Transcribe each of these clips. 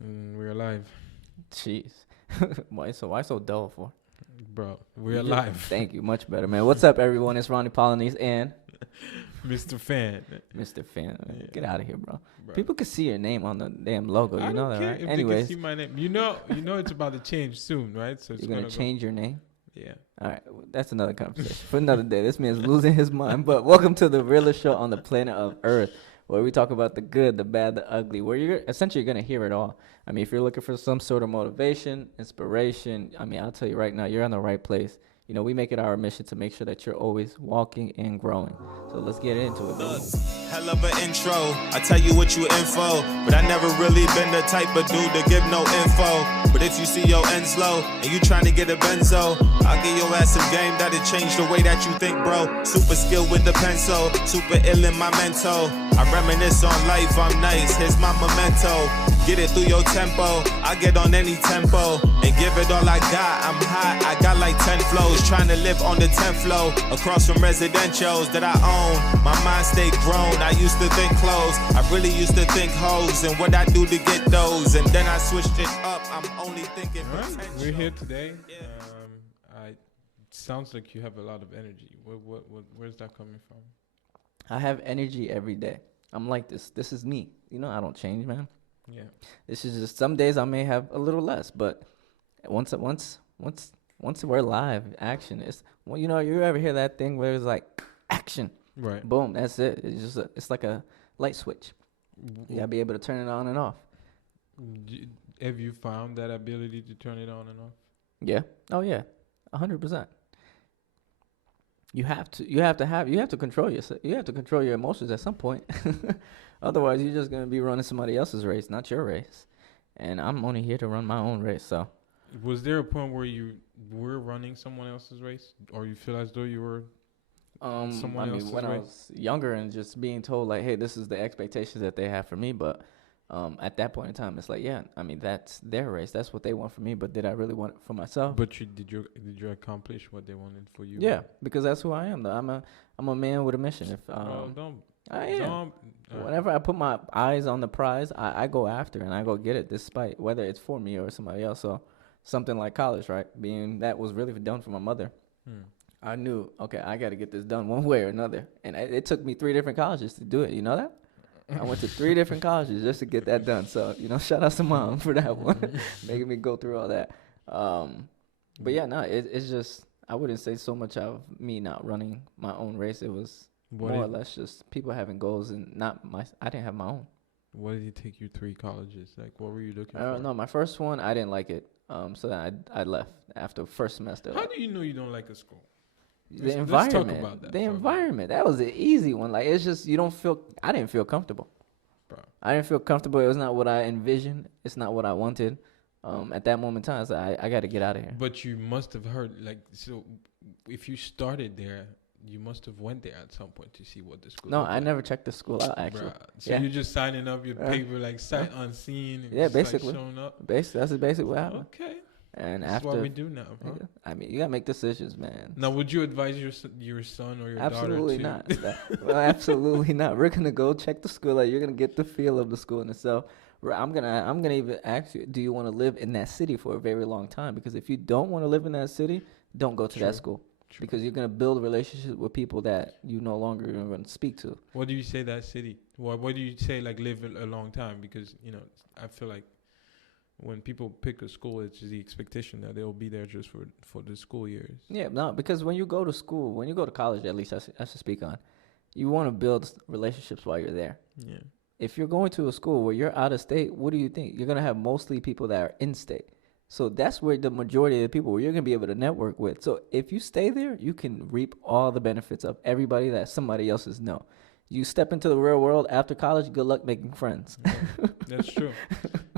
We're alive, Jeez. Why so dull for? bro. We're alive, Thank you. Much better, man. What's up, everyone? It's Ronnie Polonese and Mr. Fan. Mr. Fan. Yeah. Get out of here, bro. Bro. People can see your name on the damn logo. I You know don't that, care right? if Anyways, they can see my name. You know it's about to change soon, right? So it's you're gonna go- change your name. Yeah. All right, that's another conversation for another day. This man's losing his mind. But welcome to the realest show on the planet of Earth, where we talk about the good, the bad, the ugly. Where you're essentially gonna hear it all. I mean, if you're looking for some sort of motivation, inspiration, I mean, I'll tell you right now, you're in the right place. You know, we make it our mission to make sure that you're always walking and growing. So let's get into it, baby. Hell of an intro. I tell you what you in for, but I never really been the type of dude to give no info. But if you see your ends low and you trying to get a benzo, I'll give your ass some game that'll change the way that you think, bro. Super skilled with the pencil, super ill in my mental. I reminisce on life, I'm nice, here's my memento. Get it through your tempo, I get on any tempo and give it all I got. I'm hot, I got like 10 flows, trying to live on the 10th floor, across from residentials that I own. My mind stay grown, I used to think clothes, I really used to think hoes and what I do to get those, and then I switched it up. I'm only thinking All right. potential. We're here today. Sounds like you have a lot of energy. Where's that coming from? I have energy every day. I'm like this. This is me. You know, I don't change, man. Yeah. This is just some days I may have a little less, but once we're live, action is. Well, you know, you ever hear that thing where it's like action, Right. boom, that's it. It's just it's like a light switch. You gotta be able to turn it on and off. Have you found that ability to turn it on and off? Yeah. Oh yeah. 100%. You have to control yourself. You have to control your emotions at some point. Otherwise, you're just gonna be running somebody else's race, not your race. And I'm only here to run my own race. So Was there a point where you were running someone else's race, or you feel as though you were? Someone I mean, else's when I race? was younger and just being told like, hey, this is the expectations that they have for me, but at that point in time, it's like, yeah, I mean, that's their race. That's what they want for me. But did I really want it for myself? But did you accomplish what they wanted for you? Yeah, because that's who I am. Though. I'm a man with a mission. If Don't. I am. Don't. Whenever I put my eyes on the prize, I go after and I go get it, despite whether it's for me or somebody else. So something like college, right? Being that was really done for my mother. I knew, okay, I got to get this done one way or another. And it took me 3 different colleges to do it. You know that? I went to 3 different colleges just to get that done. So, you know, shout out to mom for that one, making me go through all that. But yeah, no, it's just, I wouldn't say so much of me not running my own race. It was more or less just people having goals and I didn't have my own. What did it take you 3 colleges? Like, what were you looking I for? don't know. My first one, I didn't like it. So then I left after first semester. How do you know you don't like a school? The Let's environment. talk about that The for a minute. environment. That was an easy one. Like, it's just, I didn't feel comfortable. Bro. I didn't feel comfortable. It was not what I envisioned. It's not what I wanted. At that moment in time, so I got to get out of here. But you must have heard, like, so if you started there, you must have went there at some point to see what the school No, looked I like. never checked the school out, actually. Bruh. So Yeah. you're just signing up your paper, like, sight unseen, and Yeah, just, like, basically. showing up? That's basically what happened. Okay. And That's after, what we do now, bro. I mean, you got to make decisions, man. Now, would you advise your son or your Absolutely daughter to? not. Well, absolutely not. We're gonna go check the school out. You're gonna get the feel of the school in itself. I'm gonna even ask you, do you want to live in that city for a very long time? Because if you don't want to live in that city, don't go to True. that school. True. Because you're gonna build relationships with people that you no longer are going to speak to. What do you say that city? What do you say, like, live a long time? Because, you know, I feel like when people pick a school, it's the expectation that they'll be there just for the school years. Yeah, no, because when you go to school, when you go to college, at least I should speak on, you want to build relationships while you're there. Yeah. If you're going to a school where you're out of state, what do you think? You're going to have mostly people that are in state. So that's where the majority of the people where you're going to be able to network with. So if you stay there, you can reap all the benefits of everybody that somebody else's know. You step into the real world after college, good luck making friends. Yeah, that's true.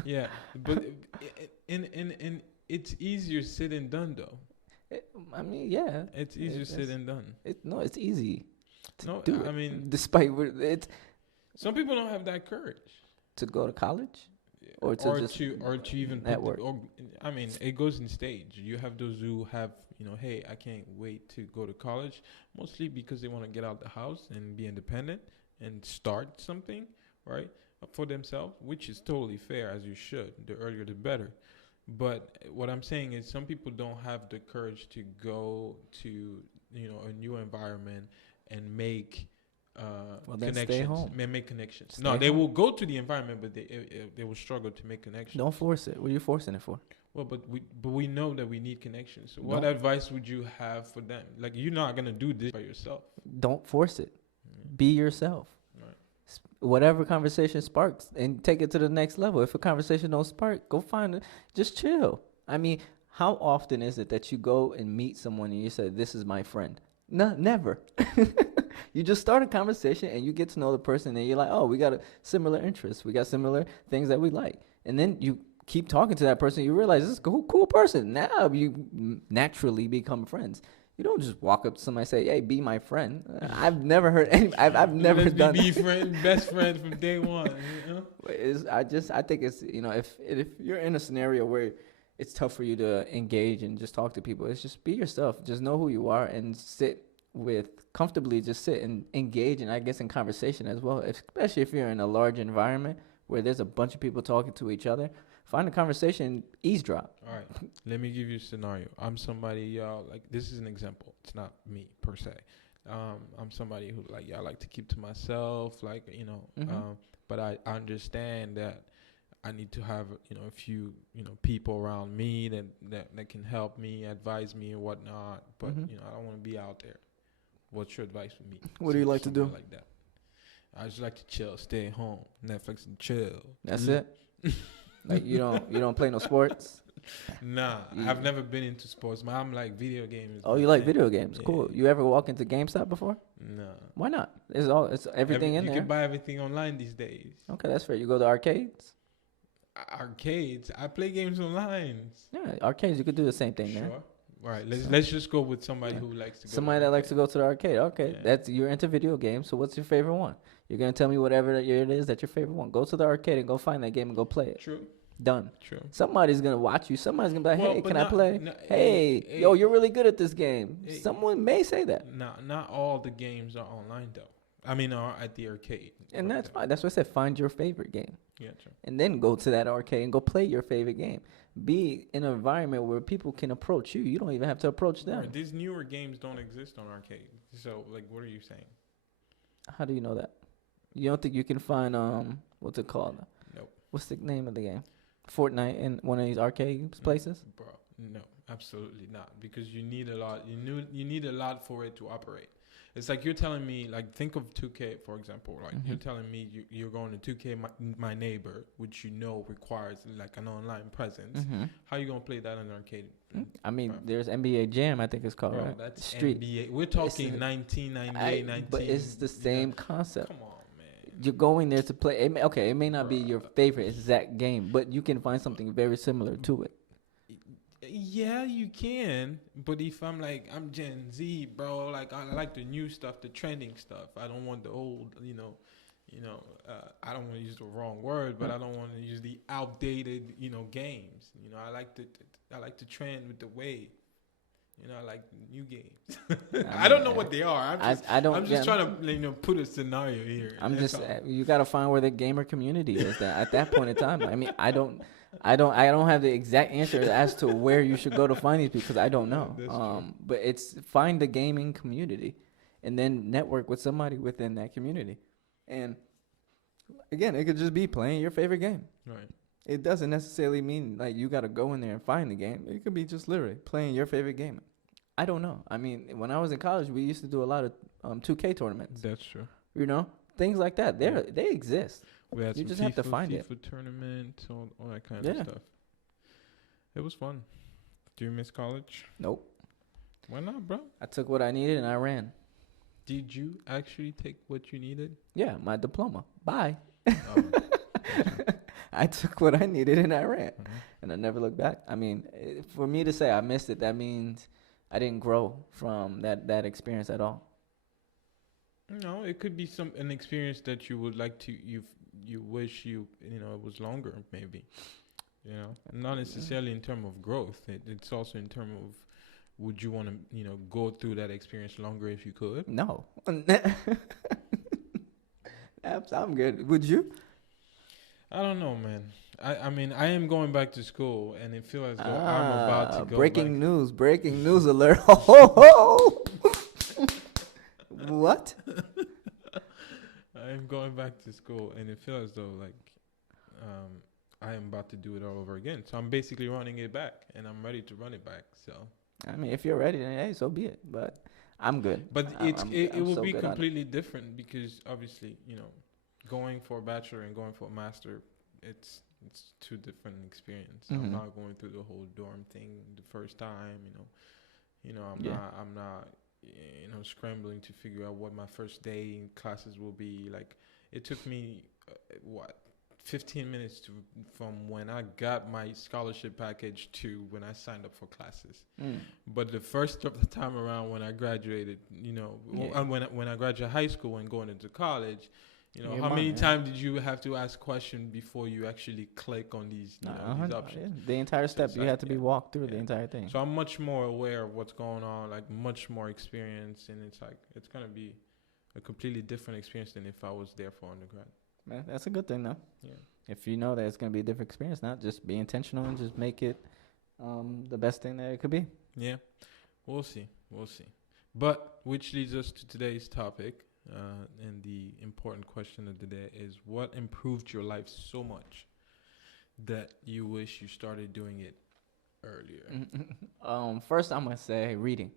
Yeah, but in it's easier said than done, though. I mean, yeah. It's easier said than done. It's easy to No, do I it. mean, Despite it's some people don't have that courage. to go to college. Or to just even network. I mean, it goes in stage. You have those who have, you know, hey, I can't wait to go to college, mostly because they want to get out the house and be independent and start something, right? for themselves, which is totally fair, as you should. The earlier, the better. But what I'm saying is, some people don't have the courage to go to a new environment and make connections. Stay home. Make connections. Stay No, they home. will go to the environment, but they will struggle to make connections. Don't force it. What are you forcing it for? Well, but we know that we need connections. So what Don't- advice would you have for them? Like, you're not gonna do this by yourself. Don't force it. Be yourself. Right. Whatever conversation sparks, and take it to the next level. If a conversation don't spark, go find it. Just chill. I mean, how often is it that you go and meet someone and you say, "This is my friend"? No, never. You just start a conversation and you get to know the person, and you're like, "Oh, we got a similar interests. We got similar things that we like." And then you keep talking to that person. You realize this is a cool person. Now you naturally become friends. You don't just walk up to somebody and say, "Hey, be my friend." I've never heard any. I've never Let's done. be best friends from day one. I think it's if you're in a scenario where it's tough for you to engage and just talk to people, it's just be yourself. Just know who you are and comfortably just sit and engage, and I guess in conversation as well. Especially if you're in a large environment where there's a bunch of people talking to each other, find a conversation, eavesdrop. All right, let me give you a scenario. I'm somebody, y'all, like, this is an example. It's not me per se. I'm somebody who, like, I like to keep to myself, like, but I understand that I need to have, a few, people around me that can help me, advise me and whatnot. But, I don't want to be out there. What's your advice for me? What do you like to do? Like that. I just like to chill, stay home, Netflix and chill. That's it. Like you don't play no sports? Nah, I've never been into sports. But I'm like video games. Oh, you like video games? Yeah. Cool. You ever walk into GameStop before? No. Why not? It's everything in there. You can buy everything online these days. Okay, that's fair. You go to arcades? Arcades? I play games online. Yeah, arcades. You could do the same thing there. Sure. All right, let's just go with somebody who likes to go. Somebody that likes to go to the arcade. Okay, you're into video games. So what's your favorite one? You're gonna tell me whatever it is that's your favorite one. Go to the arcade and go find that game and go play it. True. Done. True. Somebody's gonna watch you. Somebody's gonna be like, "Hey, can I play?" Hey, yo, you're really good at this game. Someone may say that. Not all the games are online though. I mean, are at the arcade. And that's fine. That's what I said. Find your favorite game. Yeah, true. And then go to that arcade and go play your favorite game. Be in an environment where people can approach you. You don't even have to approach them. Right, these newer games don't exist on arcade. So, like, what are you saying? How do you know that? You don't think you can find what's it called? Nope. What's the name of the game? Fortnite in one of these arcade places? Bro, no, absolutely not. Because you need a lot. You need a lot for it to operate. It's like you're telling me, like, think of 2K, for example. Like, you're telling me you're going to 2K My Neighbor, which requires, like, an online presence. How you going to play that in an arcade? I mean, there's NBA Jam, I think it's called, right? That's Street. NBA. We're talking 1998, 19. But it's the same concept. Come on, man. You're going there to play. It may not be your favorite exact game, but you can find something very similar to it. Yeah, you can, but if I'm Gen Z, bro, like, I like the new stuff, the trending stuff. I don't want the old, I don't want to use the wrong word, but I don't want to use the outdated, games. I like to trend with the wave. I like new games. I don't know what they are. I'm just trying to put a scenario here. You got to find where the gamer community is at that point in time. I mean, I don't have the exact answer as to where you should go to find these because I don't know. But it's find the gaming community and then network with somebody within that community. And again, it could just be playing your favorite game. Right. It doesn't necessarily mean like you got to go in there and find the game. It could be just literally playing your favorite game. I don't know. I mean, when I was in college, we used to do a lot of 2K tournaments. That's true. Things like that. They exist. We had you just have to find it. FIFA tournament, all that kind of stuff. It was fun. Do you miss college? Nope. Why not, bro? I took what I needed and I ran. Did you actually take what you needed? Yeah, my diploma. Bye. Oh. I took what I needed and I ran. And I never looked back. I mean, for me to say I missed it, that means I didn't grow from that experience at all. No, it could be an experience that you would like to you wish it was longer, maybe. Not necessarily in terms of growth. It's also in terms of would you want to go through that experience longer if you could? No. I'm good. Would you? I don't know, man. I mean, I am going back to school, and it feels as though I'm about to go breaking back. news! Breaking news alert! Ho ho ho! What? I am going back to school, and it feels as though like I am about to do it all over again. So I'm basically running it back, and I'm ready to run it back. So. I mean, if you're ready, then hey, so be it. But I'm good. But it I'm will so be good on it. completely different because obviously, going for a bachelor and going for a master, it's two different experience. I'm Mhm. not going through the whole dorm thing the first time. I'm Yeah. not scrambling to figure out what my first day in classes will be. Like it took me what 15 minutes from when I got my scholarship package to when I signed up for classes. Mm. But the first of the time around when I graduated, Yeah. and when I graduated high school and going into college, Yeah, how many yeah. times did you have to ask questions before you actually click on these, these options? Yeah. The entire So step it's you like, had to be yeah, walked through the yeah. entire thing. So I'm much more aware of what's going on, like much more experience, and it's like it's gonna be a completely different experience than if I was there for undergrad. Man, that's a good thing, though. Yeah. If you know that it's gonna be a different experience, not just be intentional and just make it the best thing that it could be. Yeah, we'll see. But which leads us to today's topic, and the important question of the day is: what improved your life so much that you wish you started doing it earlier? First, I'm gonna say reading.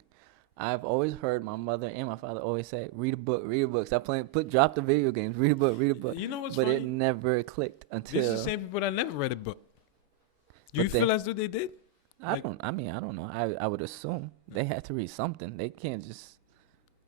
I've always heard my mother and my father always say, "Read a book, read a book." Stop playing, drop the video games, read a book, read a book. You know what's But funny? it never clicked until. This is the same people that never read a book. Do But you feel as though they did? I don't know. I would assume they had to read something. They can't just.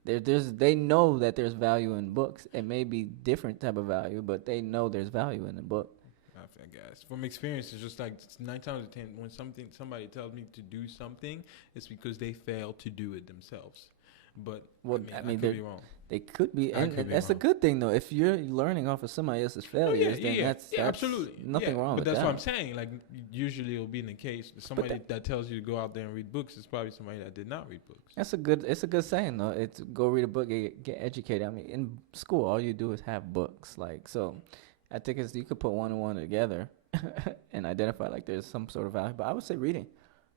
They know that there's value in books. It may be different type of value, but they know there's value in the book. I guess from experience, it's just like 9 times out of 10, when somebody tells me to do something, it's because they fail to do it themselves. But I could be wrong. They could be, I and could be that's a wrong. good thing though. If you're learning off of somebody else's failures, then that's absolutely nothing wrong but with that's that. what I'm saying. Like usually it'll be in the case somebody that tells you to go out there and read books is probably somebody that did not read books. It's a good saying though. It's go read a book, get educated. I mean, in school, all you do is have books. Like so, I think you could put one and one together and identify like there's some sort of value. But I would say reading.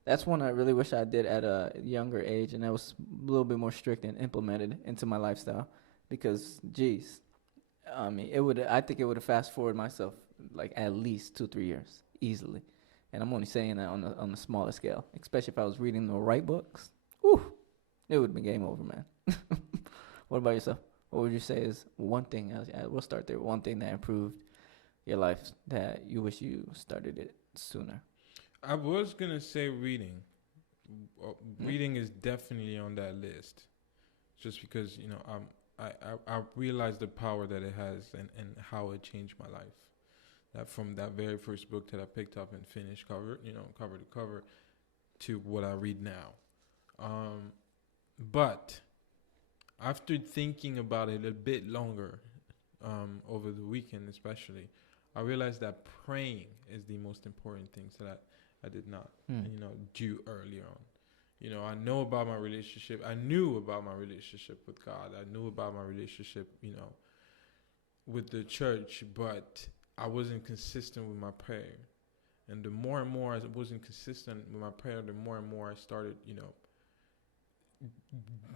That's one I really wish I did at a younger age, and that was a little bit more strict and implemented into my lifestyle. Because, geez, I mean, I think it would have fast forwarded myself like at least 2-3 years easily. And I'm only saying that on the smaller scale, especially if I was reading the right books. Whew, it would have been game over, man. What about yourself? What would you say is one thing? We'll start there. One thing that improved your life that you wish you started it sooner. I was gonna say reading. Reading is definitely on that list, just because I realized the power that it has and how it changed my life. That from that very first book that I picked up and finished cover to cover, to what I read now. But after thinking about it a bit longer, over the weekend especially, I realized that praying is the most important thing. So that I did not, do earlier on. I know about my relationship. I knew about my relationship with God. I knew about my relationship, with the church, but I wasn't consistent with my prayer. And the more and more I wasn't consistent with my prayer, the more and more I started,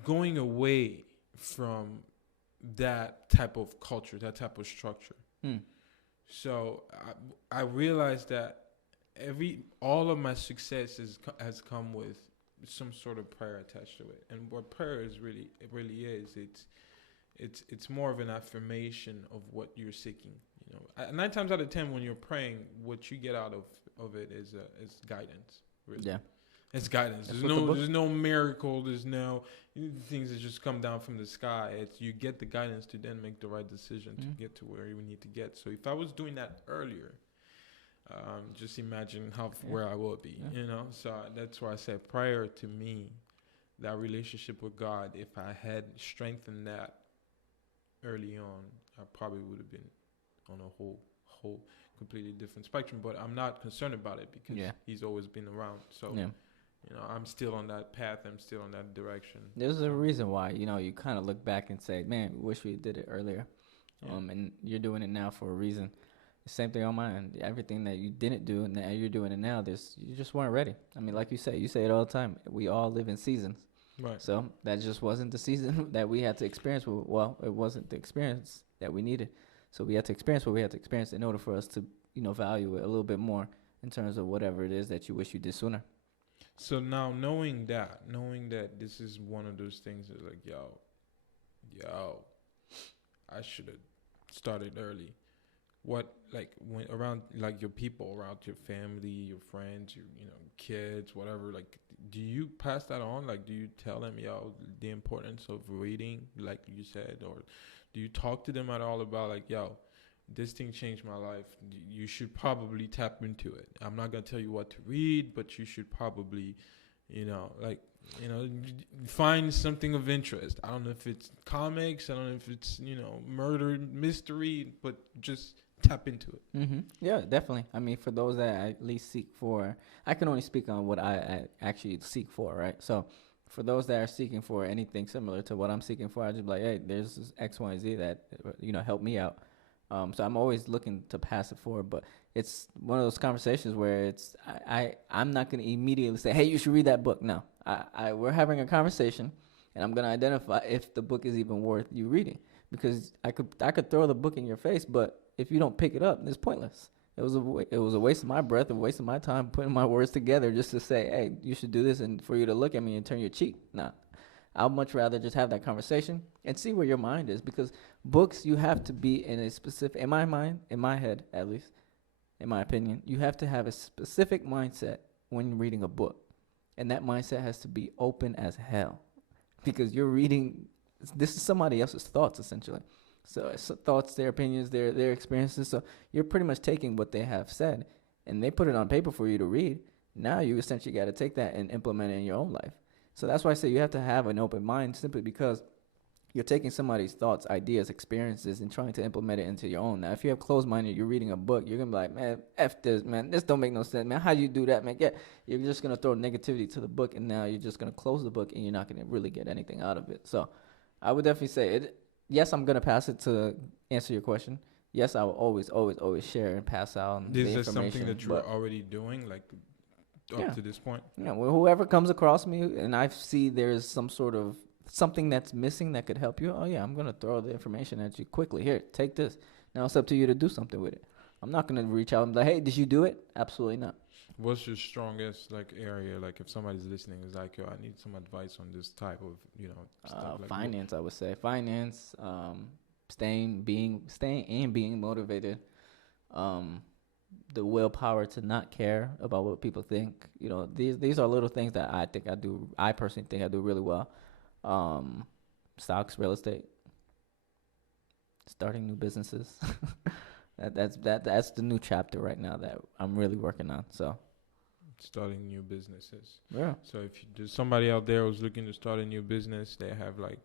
going away from that type of culture, that type of structure. So I realized that all of my success has come with some sort of prayer attached to it. And what prayer is really is, it's more of an affirmation of what you're seeking. 9 times out of 10 when you're praying, what you get out of it is guidance. Really. Yeah. It's guidance. That's There's no miracle. There's no things that just come down from the sky. It's you get the guidance to then make the right decision to get to where you need to get. So if I was doing that earlier, just imagine where I would be. So that's why I said prior to me, that relationship with God, if I had strengthened that early on, I probably would have been on a whole completely different spectrum. But I'm not concerned about it because He's always been around. So. Yeah. I'm still on that path. I'm still on that direction. There's a reason why, you kind of look back and say, man, wish we did it earlier. And you're doing it now for a reason. Same thing on my end. Everything that you didn't do and that you're doing it now, you just weren't ready. I mean, like you say it all the time. We all live in seasons. Right. So that just wasn't the season that we had to experience. Well, it wasn't the experience that we needed. So we had to experience what we had to experience in order for us to, value it a little bit more in terms of whatever it is that you wish you did sooner. So now knowing that this is one of those things that like, yo, I should have started early. What, like, when around, like, your people, around your family, your friends, your, kids, whatever, like, do you pass that on? Like, do you tell them, the importance of reading, like you said, or do you talk to them at all about, like, this thing changed my life. You should probably tap into it. I'm not going to tell you what to read, but you should probably, find something of interest. I don't know if it's comics. I don't know if it's, murder, mystery, but just tap into it. Mm-hmm. Yeah, definitely. I mean, for those that I at least seek for, I can only speak on what I actually seek for, right? So for those that are seeking for anything similar to what I'm seeking for, I just be like, hey, there's this X, Y, and Z that, help me out. So I'm always looking to pass it forward, but it's one of those conversations where I'm not going to immediately say, hey, you should read that book. No, we're having a conversation, and I'm going to identify if the book is even worth you reading, because I could throw the book in your face, but if you don't pick it up, it's pointless. It was a waste of my breath, a waste of my time putting my words together just to say, hey, you should do this, and for you to look at me and turn your cheek. Nah. I'll much rather just have that conversation and see where your mind is, because books, you have to be in a specific, in my mind, in my head at least, in my opinion, you have to have a specific mindset when reading a book. And that mindset has to be open as hell, because you're reading, this is somebody else's thoughts essentially. So it's thoughts, their opinions, their experiences. So you're pretty much taking what they have said and they put it on paper for you to read. Now you essentially got to take that and implement it in your own life. So that's why I say you have to have an open mind, simply because you're taking somebody's thoughts, ideas, experiences, and trying to implement it into your own. Now, if you have closed mind and you're reading a book, you're going to be like, man, F this, man. This don't make no sense, man. How do you do that, man? Yeah, you're just going to throw negativity to the book, and now you're just going to close the book, and you're not going to really get anything out of it. So I would definitely say it. Yes, I'm going to pass it to answer your question. Yes, I will always share and pass out the information. Is this something that you're already doing, like, up to this point? Yeah, well, whoever comes across me and I see there's some sort of something that's missing that could help you, oh yeah, I'm going to throw the information at you quickly. Here, take this. Now it's up to you to do something with it. I'm not going to reach out and be like, hey, did you do it? Absolutely not. What's your strongest, like, area? Like, if somebody's listening, is like, yo, I need some advice on this type of, stuff. Like finance, I would say. Finance, staying and being motivated. The willpower to not care about what people think. These are little things that I personally think I do really well. Stocks, real estate, starting new businesses. That's the new chapter right now that I'm really working on. So starting new businesses. Yeah. So if there's somebody out there who's looking to start a new business, they have, like,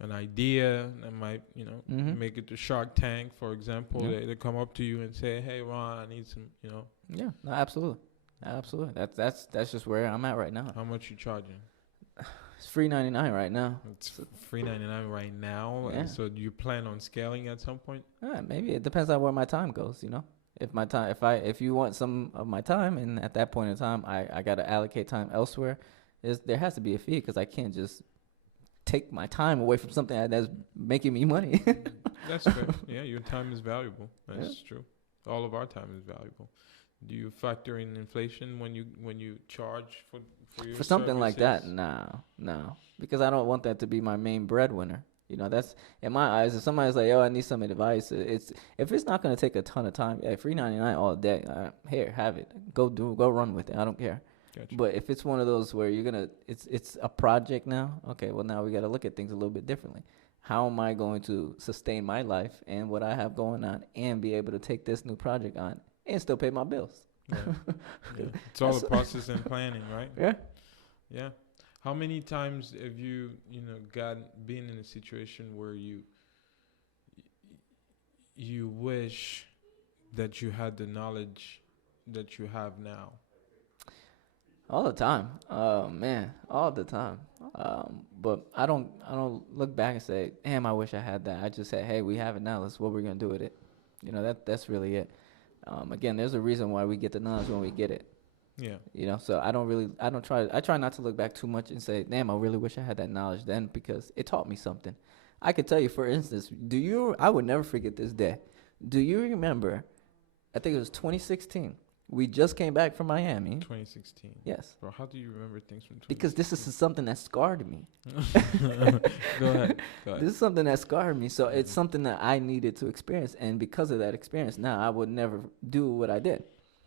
an idea that might, make it to Shark Tank, for example. Yeah. They come up to you and say, hey, Ron, I need some, Yeah, no, absolutely. That's just where I'm at right now. How much you charging? It's $3.99 right now. It's $3.99 right now. Yeah. So do you plan on scaling at some point? Maybe it depends on where my time goes. If you want some of my time, and at that point in time, I got to allocate time elsewhere. There has to be a fee, because I can't just take my time away from something that's making me money. That's fair. Yeah, your time is valuable. That's true. All of our time is valuable. Do you factor in inflation when you charge for your something services? like that? No, because I don't want that to be my main breadwinner. That's in my eyes. If somebody's like, "Yo, I need some advice," if it's not going to take a ton of time, $3.99 all day. Here, have it. Go run with it. I don't care. Gotcha. But if it's one of those where it's a project now, okay, well, now we got to look at things a little bit differently. How am I going to sustain my life and what I have going on, and be able to take this new project on and still pay my bills? Yeah. Yeah. It's all a process and planning, right? Yeah. Yeah. How many times have you, been in a situation where you wish that you had the knowledge that you have now? All the time. Man, all the time. But I don't look back and say, damn, I wish I had that. I just say, hey, we have it now. What we're going to do with it. You know, that's really it. Again, there's a reason why we get the knowledge when we get it. Yeah. You know, so I try not to look back too much and say, damn, I really wish I had that knowledge then, because it taught me something. I could tell you, for instance, I would never forget this day. Do you remember, I think it was 2016, we just came back from Miami. 2016. Yes. Bro, how do you remember things from 2016? Because this is something that scarred me. Go ahead. This is something that scarred me. So it's something that I needed to experience. And because of that experience, now I would never do what I did.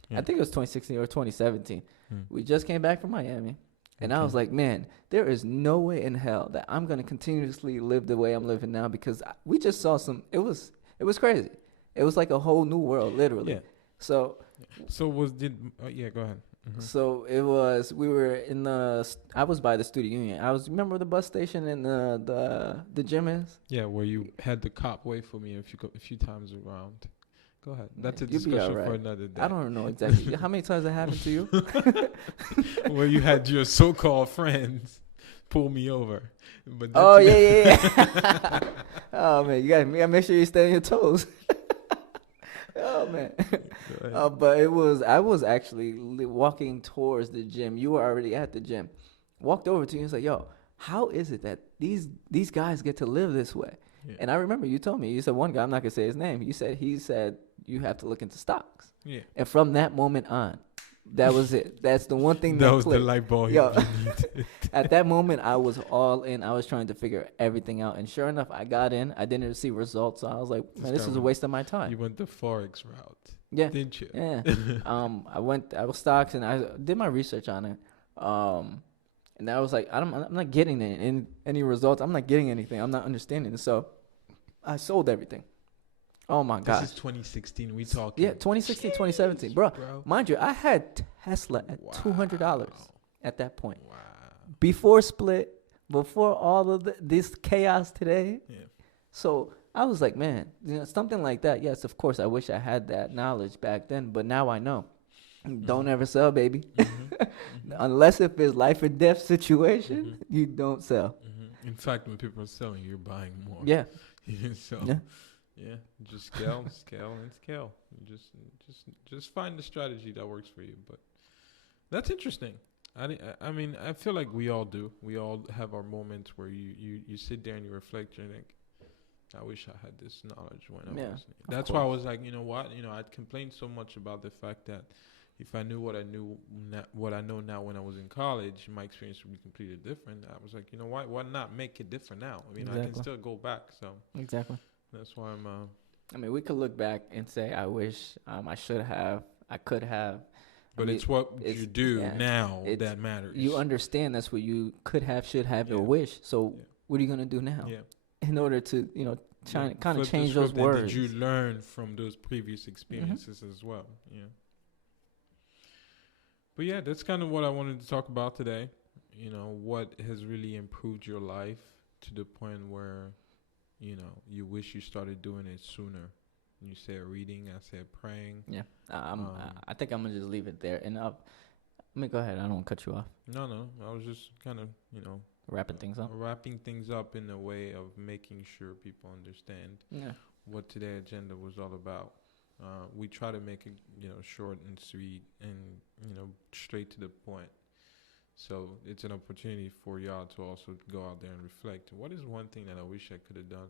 Yeah. I think it was 2016 or 2017. Hmm. We just came back from Miami. And I was like, man, there is no way in hell that I'm going to continuously live the way I'm living now, because we just saw it was crazy. It was like a whole new world, literally. Yeah. So go ahead. Mm-hmm. So we were I was by the Student Union. Remember the bus station and the gym is? Yeah, where you had the cop wait for me a few times around. Go ahead. That's a You'll be discussion all right. for another day. I don't know exactly. How many times that happened to you? Where you had your so-called friends pull me over. But Oh, yeah. Oh, man, you gotta make sure you stay on your toes. Oh, man. But I was actually walking towards the gym. You were already at the gym. Walked over to you and said, yo, how is it that these guys get to live this way? Yeah. And I remember you told me, you said one guy, I'm not going to say his name. He said you have to look into stocks. Yeah. And from that moment on, that was it. That's the one thing that was clicked. The light bulb. Yo, at that moment, I was all in. I was trying to figure everything out. And sure enough, I got in. I didn't see results. So I was like, man, this is a waste of my time. You went the Forex route. Yeah. Didn't you? Yeah. I was stocks, and I did my research on it. And I was like, I'm not getting any results. I'm not getting anything. I'm not understanding it. So I sold everything. Oh, my God. This is 2016. We talking. Yeah, 2016, 2017. Bro, mind you, I had Tesla at $200 at that point. Wow. Before split, before all of this chaos today. Yeah. So I was like, man, something like that. Yes, of course, I wish I had that knowledge back then. But now I know. Mm-hmm. Don't ever sell, baby. Mm-hmm. Unless if it's life or death situation, you don't sell. Mm-hmm. In fact, when people are selling, you're buying more. Yeah. So, yeah, just scale, and scale. You just find the strategy that works for you. But that's interesting. I mean, I feel like we all do. We all have our moments where you sit there and you reflect. You think, I wish I had this knowledge when I was. That's why I was like, you know what? I'd complained so much about the fact that if I knew what I know now when I was in college, my experience would be completely different. I was like, you know what? Why not make it different now? I mean, I can still go back. So exactly. That's why I'm. I mean, we could look back and say, I wish I should have, I could have. But it's what you do now that matters. You understand that's what you could have, should have, or wish. So what are you gonna do now? Yeah. In order to, kind of change those words. Did you learn from those previous experiences as well? Yeah. But yeah, that's kind of what I wanted to talk about today. What has really improved your life to the point where, you wish you started doing it sooner. You said reading, I said praying. Yeah, I think I'm gonna just leave it there. And let me go ahead. I don't want to cut you off. No, I was just kind of, wrapping things up. Wrapping things up in a way of making sure people understand what today's agenda was all about. We try to make it, short and sweet and, straight to the point. So it's an opportunity for y'all to also go out there and reflect. What is one thing that I wish I could have done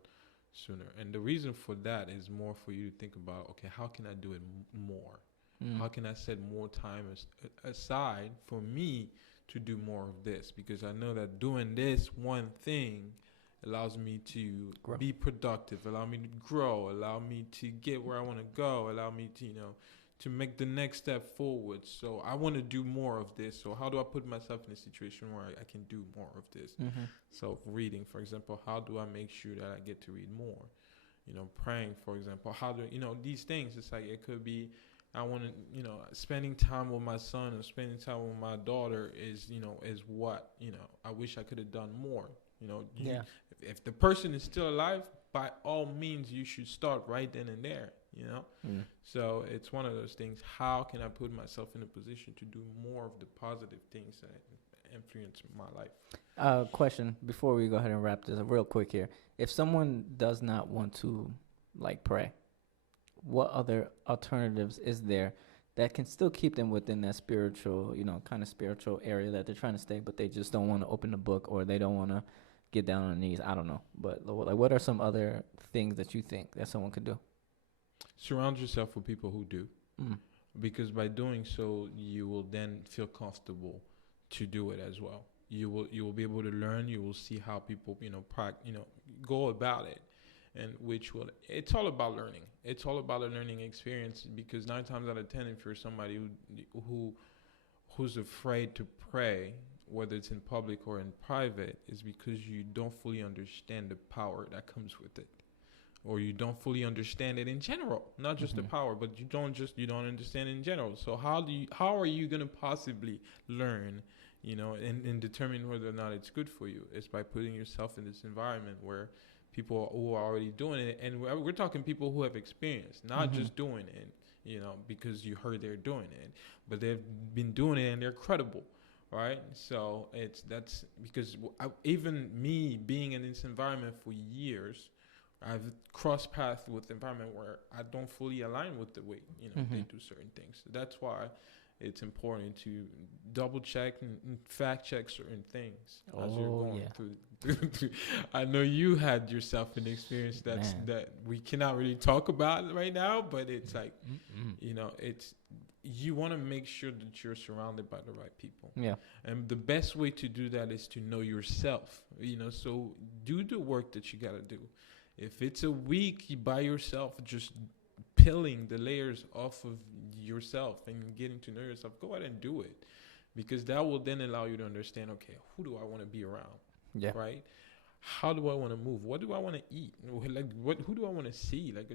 sooner? And the reason for that is more for you to think about, okay, how can I do it more? How can I set more time aside for me to do more of this? Because I know that doing this one thing allows me to be productive, allow me to grow, allow me to get where I want to go, allow me to, to make the next step forward. So I want to do more of this. So how do I put myself in a situation where I can do more of this? Mm-hmm. So reading, for example, how do I make sure that I get to read more? Praying, for example, how do, these things, it's like it could be, I want to, spending time with my son and spending time with my daughter is, is what, I wish I could have done more. If the person is still alive, by all means, you should start right then and there, So it's one of those things. How can I put myself in a position to do more of the positive things that influence my life? Question before we go ahead and wrap this up real quick here. If someone does not want to pray, what other alternatives is there that can still keep them within that spiritual, kind of spiritual area that they're trying to stay, but they just don't want to open the book or they don't want to get down on their knees. I don't know. But like, what are some other things that you think that someone could do? Surround yourself with people who do. Mm. Because by doing so, you will then feel comfortable to do it as well. You will be able to learn. You will see how people, go about it. And it's all about learning. It's all about a learning experience, because 9 times out of 10, if you're somebody who's afraid to pray, whether it's in public or in private, is because you don't fully understand the power that comes with it, or you don't fully understand it in general, not just the power, but you don't understand it in general. So how are you going to possibly learn, and determine whether or not it's good for you? It's by putting yourself in this environment where people who are already doing it, and we're talking people who have experience, not just doing it, because you heard they're doing it, but they've been doing it and they're credible, right? So that's because even me being in this environment for years, I've crossed paths with the environment where I don't fully align with the way they do certain things. So that's why it's important to double check and fact check certain things as you're going through. I know you had yourself an experience that we cannot really talk about right now, but it's like, you want to make sure that you're surrounded by the right people. Yeah. And the best way to do that is to know yourself, so do the work that you got to do. If it's a week by yourself, just peeling the layers off of yourself and getting to know yourself, go ahead and do it, because that will then allow you to understand, okay, who do I want to be around? Yeah. Right? How do I want to move? What do I want to eat? Like, who do I want to see? Like,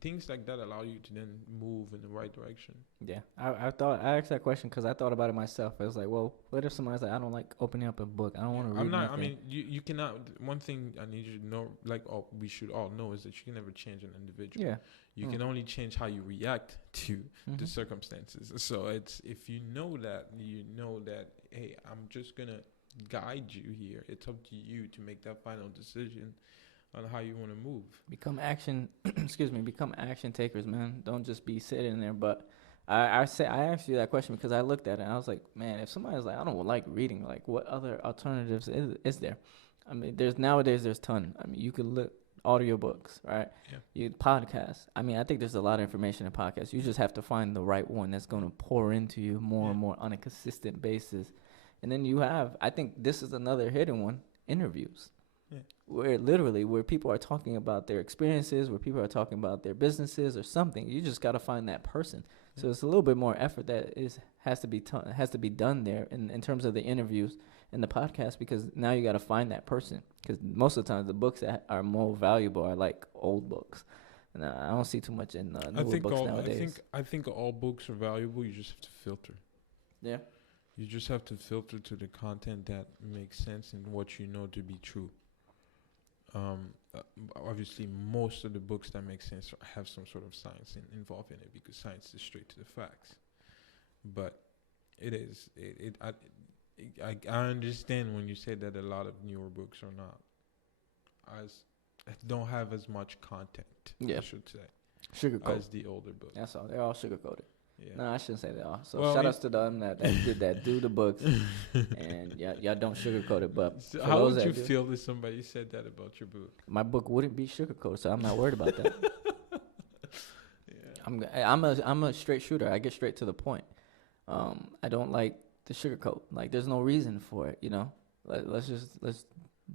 things like that allow you to then move in the right direction. Yeah. I asked that question because I thought about it myself. I was like, well, what if somebody's like, I don't like opening up a book. I don't want to read nothing. I mean, you cannot. One thing I need you to know, we should all know, is that you can never change an individual. Yeah. You can only change how you react to the circumstances. So if you know that, hey, I'm just going to guide you here. It's up to you to make that final decision on how you want to move. Become action takers, man. Don't just be sitting there. But I asked you that question because I looked at it and I was like, man, if somebody's like, I don't like reading, like, what other alternatives is there? I mean, nowadays there's ton. I mean, you could look audiobooks, right? Yeah. You podcasts. I mean, I think there's a lot of information in podcasts. You just have to find the right one that's going to pour into you more and more on a consistent basis. And then you have, I think this is another hidden one, interviews. Yeah. Where people are talking about their experiences, where people are talking about their businesses or something. You just got to find that person. Yeah. So it's a little bit more effort that has to be done there in terms of the interviews and the podcast, because now you got to find that person. Because most of the time the books that are more valuable are like old books. And I don't see too much in newer books nowadays. I think all books are valuable. You just have to filter. Yeah. You just have to filter to the content that makes sense and what you know to be true. Obviously, most of the books that make sense have some sort of science involved in it, because science is straight to the facts. But I understand when you say that a lot of newer books are not don't have as much content. I should say, sugarcoat as the older books. That's all. They're all sugar coated. Yeah. No, I shouldn't say that. So shout outs to them that did that, do the books, and y'all don't sugarcoat it. But so how would you feel if somebody said that about your book? My book wouldn't be sugarcoated, so I'm not worried about that. I'm a straight shooter. I get straight to the point. I don't like the sugarcoat. Like, there's no reason for it. Let's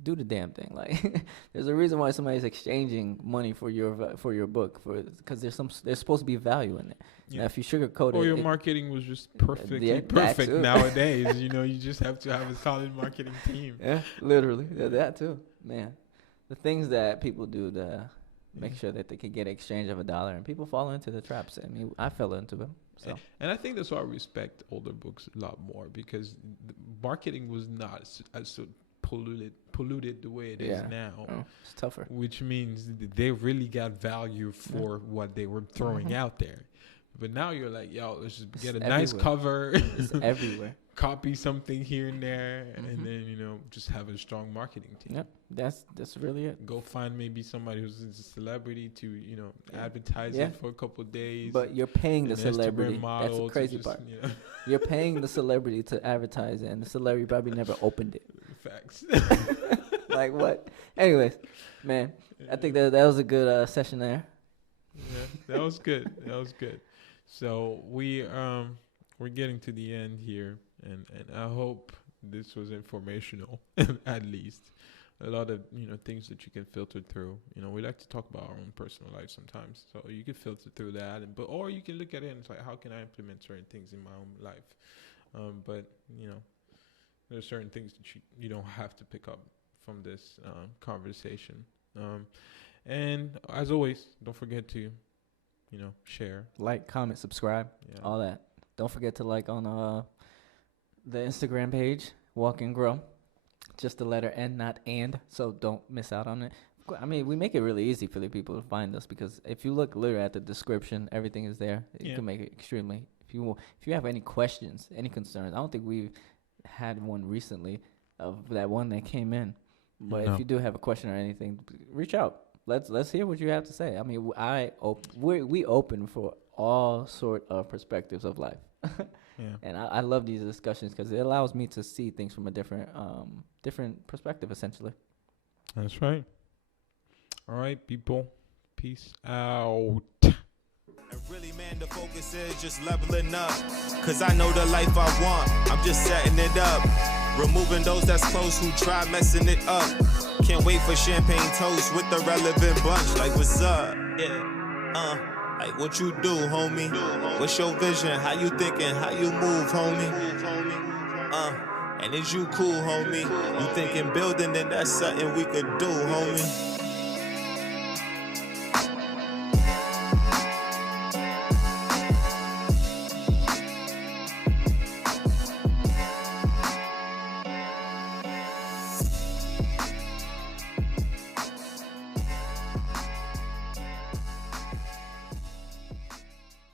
do the damn thing. Like, there's a reason why somebody's exchanging money for your book, because there's supposed to be value in it. Yeah. Now, if you sugarcoat or your marketing was just perfect nowadays, you just have to have a solid marketing team. Yeah, literally. That too, man. The things that people do to make sure that they can get exchange of $1, and people fall into the traps. I mean, I fell into them. So. And I think that's why I respect older books a lot more, because the marketing was not as polluted the way it is now. Oh, it's tougher. Which means they really got value for what they were throwing out there. But now you're like, yo, let's just It's get a nice everywhere. cover, It's everywhere. copy something here and there, Mhm. and then, you know, just have a strong marketing team. Yep, that's really it. Go find maybe somebody who's a celebrity to, you know, Yeah. advertise Yeah. it for a couple of days. But you're paying the an Instagram celebrity. That's model the to crazy just, part. you know, You're paying the celebrity to advertise it, and the celebrity probably never opened it. facts. Like what? Anyways, man, I think that was a good session there. Yeah, that was good. That was good. So we're getting to the end here, and I hope this was informational at least. A lot of, you know, things that you can filter through. You know, we like to talk about our own personal life sometimes, so you can filter through that, or you can look at it and it's like, how can I implement certain things in my own life? But you know, there's certain things that you don't have to pick up from this conversation. And as always, don't forget to, you know, share. Like, comment, subscribe, Yeah. all that. Don't forget to like on the Instagram page, Walk and Grow. Just the letter N, not and. So don't miss out on it. I mean, we make it really easy for the people to find us, because if you look literally at the description, everything is there. You Yeah. can make it extremely. If you have any questions, any concerns, I don't think we've had one recently of that one that came in. But No. if you do have a question or anything, reach out. Let's hear what you have to say. I mean, we open for all sort of perspectives of life. Yeah. And I love these discussions because it allows me to see things from a different perspective, essentially. That's right. All right, people. Peace out. And really, man, the focus is just leveling up. Cause I know the life I want, I'm just setting it up. Removing those that's close who try messing it up. Can't wait for champagne toast with the relevant bunch. Like, what's up? Yeah. Like, what you do, homie? What's your vision? How you thinking? How you move, homie? And is you cool, homie? You thinking building, then that's something we could do, homie.